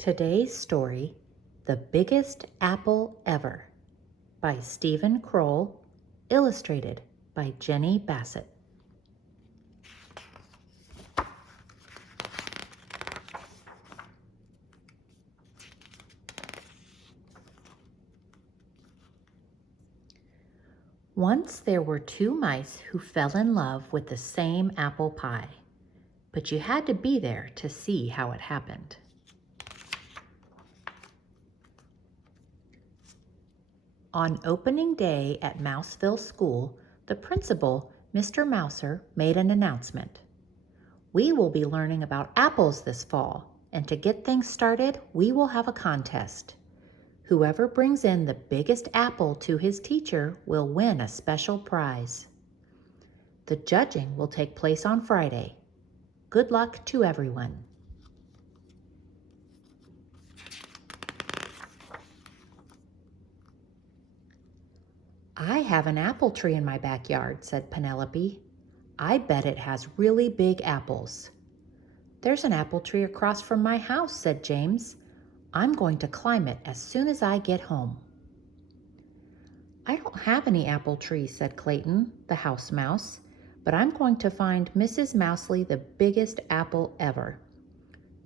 Today's story, The Biggest Apple Ever, by Stephen Kroll, illustrated by Jenny Bassett. Once there were two mice who fell in love with the same apple pie, but you had to be there to see how it happened. On opening day at Mouseville School, the principal, Mr. Mouser, made an announcement. We will be learning about apples this fall, and to get things started, we will have a contest. Whoever brings in the biggest apple to his teacher will win a special prize. The judging will take place on Friday. Good luck to everyone. I have an apple tree in my backyard, said Penelope. I bet it has really big apples. There's an apple tree across from my house, said James. I'm going to climb it as soon as I get home. I don't have any apple trees, said Clayton, the house mouse, but I'm going to find Mrs. Mousley the biggest apple ever.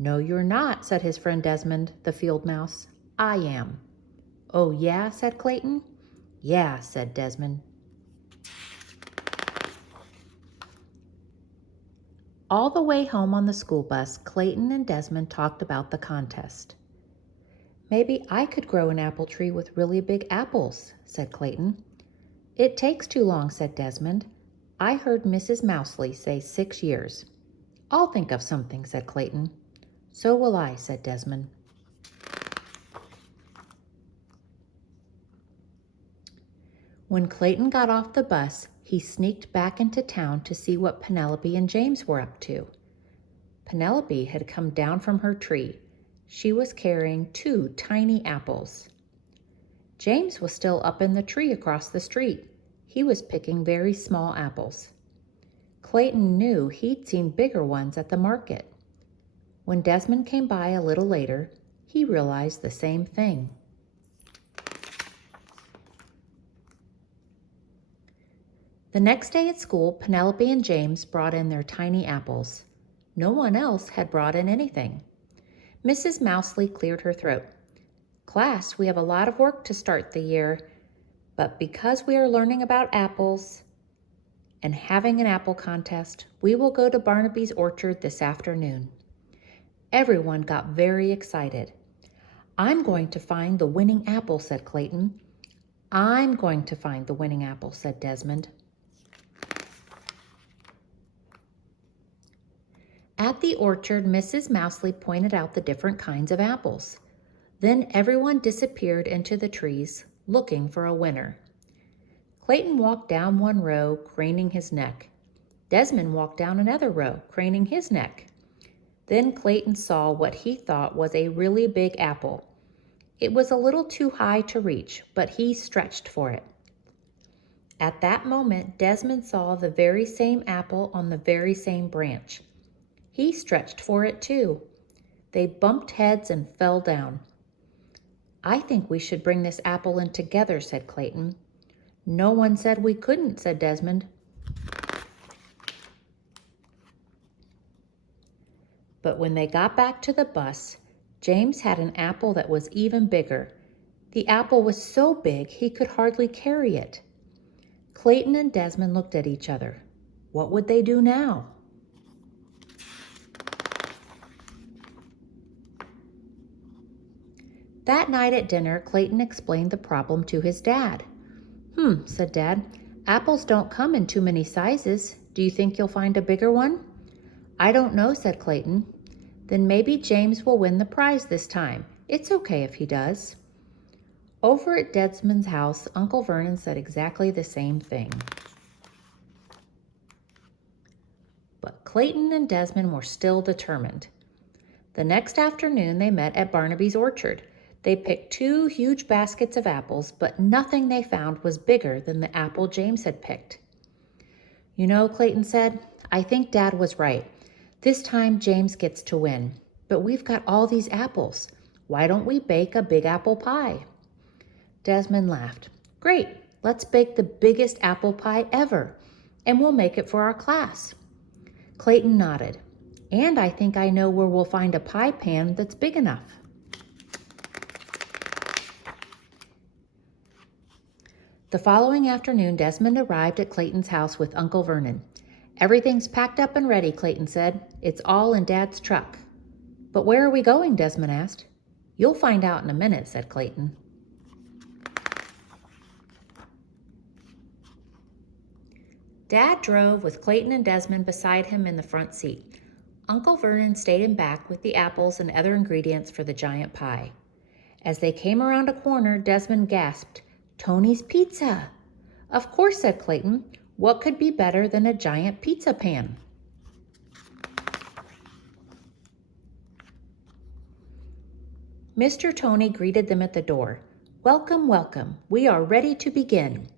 No, you're not, said his friend Desmond, the field mouse. I am. Oh, yeah, said Clayton. Yeah, said Desmond. All the way home on the school bus, Clayton and Desmond talked about the contest. Maybe I could grow an apple tree with really big apples, said Clayton. It takes too long, said Desmond. I heard Mrs. Mousley say 6 years. I'll think of something, said Clayton. So will I, said Desmond. When Clayton got off the bus, he sneaked back into town to see what Penelope and James were up to. Penelope had come down from her tree. She was carrying 2 tiny apples. James was still up in the tree across the street. He was picking very small apples. Clayton knew he'd seen bigger ones at the market. When Desmond came by a little later, he realized the same thing. The next day at school, Penelope and James brought in their tiny apples. No one else had brought in anything. Mrs. Mousley cleared her throat. Class, we have a lot of work to start the year, but because we are learning about apples and having an apple contest, we will go to Barnaby's orchard this afternoon. Everyone got very excited. I'm going to find the winning apple, said Clayton. I'm going to find the winning apple, said Desmond. At the orchard, Mrs. Mousley pointed out the different kinds of apples. Then everyone disappeared into the trees, looking for a winner. Clayton walked down one row, craning his neck. Desmond walked down another row, craning his neck. Then Clayton saw what he thought was a really big apple. It was a little too high to reach, but he stretched for it. At that moment, Desmond saw the very same apple on the very same branch. He stretched for it too. They bumped heads and fell down. I think we should bring this apple in together, said Clayton. No one said we couldn't, said Desmond. But when they got back to the bus, James had an apple that was even bigger. The apple was so big he could hardly carry it. Clayton and Desmond looked at each other. What would they do now? That night at dinner, Clayton explained the problem to his dad. Said Dad. Apples don't come in too many sizes. Do you think you'll find a bigger one? I don't know, said Clayton. Then maybe James will win the prize this time. It's okay if he does. Over at Desmond's house, Uncle Vernon said exactly the same thing. But Clayton and Desmond were still determined. The next afternoon, they met at Barnaby's orchard. They picked 2 huge baskets of apples, but nothing they found was bigger than the apple James had picked. You know, Clayton said, I think Dad was right. This time James gets to win. But we've got all these apples. Why don't we bake a big apple pie? Desmond laughed. Great, let's bake the biggest apple pie ever, and we'll make it for our class. Clayton nodded. And I think I know where we'll find a pie pan that's big enough. The following afternoon, Desmond arrived at Clayton's house with Uncle Vernon. Everything's packed up and ready, Clayton said. It's all in Dad's truck. But where are we going? Desmond asked. You'll find out in a minute, said Clayton. Dad drove with Clayton and Desmond beside him in the front seat. Uncle Vernon stayed in back with the apples and other ingredients for the giant pie. As they came around a corner, Desmond gasped, Tony's Pizza! Of course, said Clayton. What could be better than a giant pizza pan? Mr. Tony greeted them at the door. Welcome, welcome. We are ready to begin.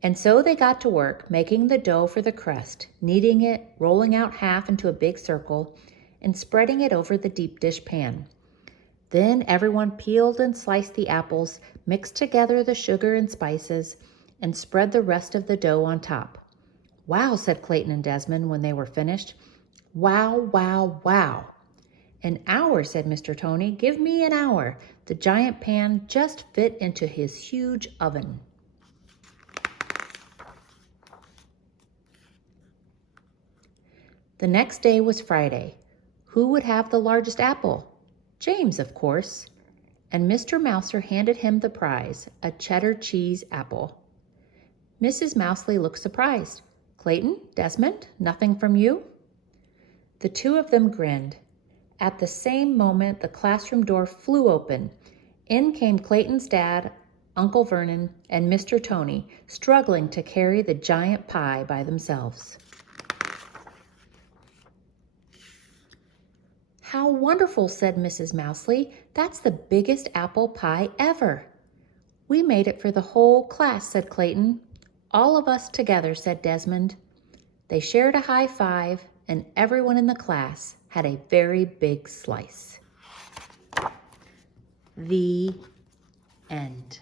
And so they got to work, making the dough for the crust, kneading it, rolling out half into a big circle, and spreading it over the deep dish pan. Then everyone peeled and sliced the apples, mixed together the sugar and spices, and spread the rest of the dough on top. Wow, said Clayton and Desmond when they were finished. Wow, wow, wow. An hour, said Mr. Tony. Give me an hour. The giant pan just fit into his huge oven. The next day was Friday. Who would have the largest apple? James, of course. And Mr. Mouser handed him the prize, a cheddar cheese apple. Mrs. Mousley looked surprised. Clayton, Desmond, nothing from you? The two of them grinned. At the same moment, the classroom door flew open. In came Clayton's dad, Uncle Vernon, and Mr. Tony, struggling to carry the giant pie by themselves. How wonderful, said Mrs. Mousley. That's the biggest apple pie ever. We made it for the whole class, said Clayton. All of us together, said Desmond. They shared a high five, and everyone in the class had a very big slice. The end.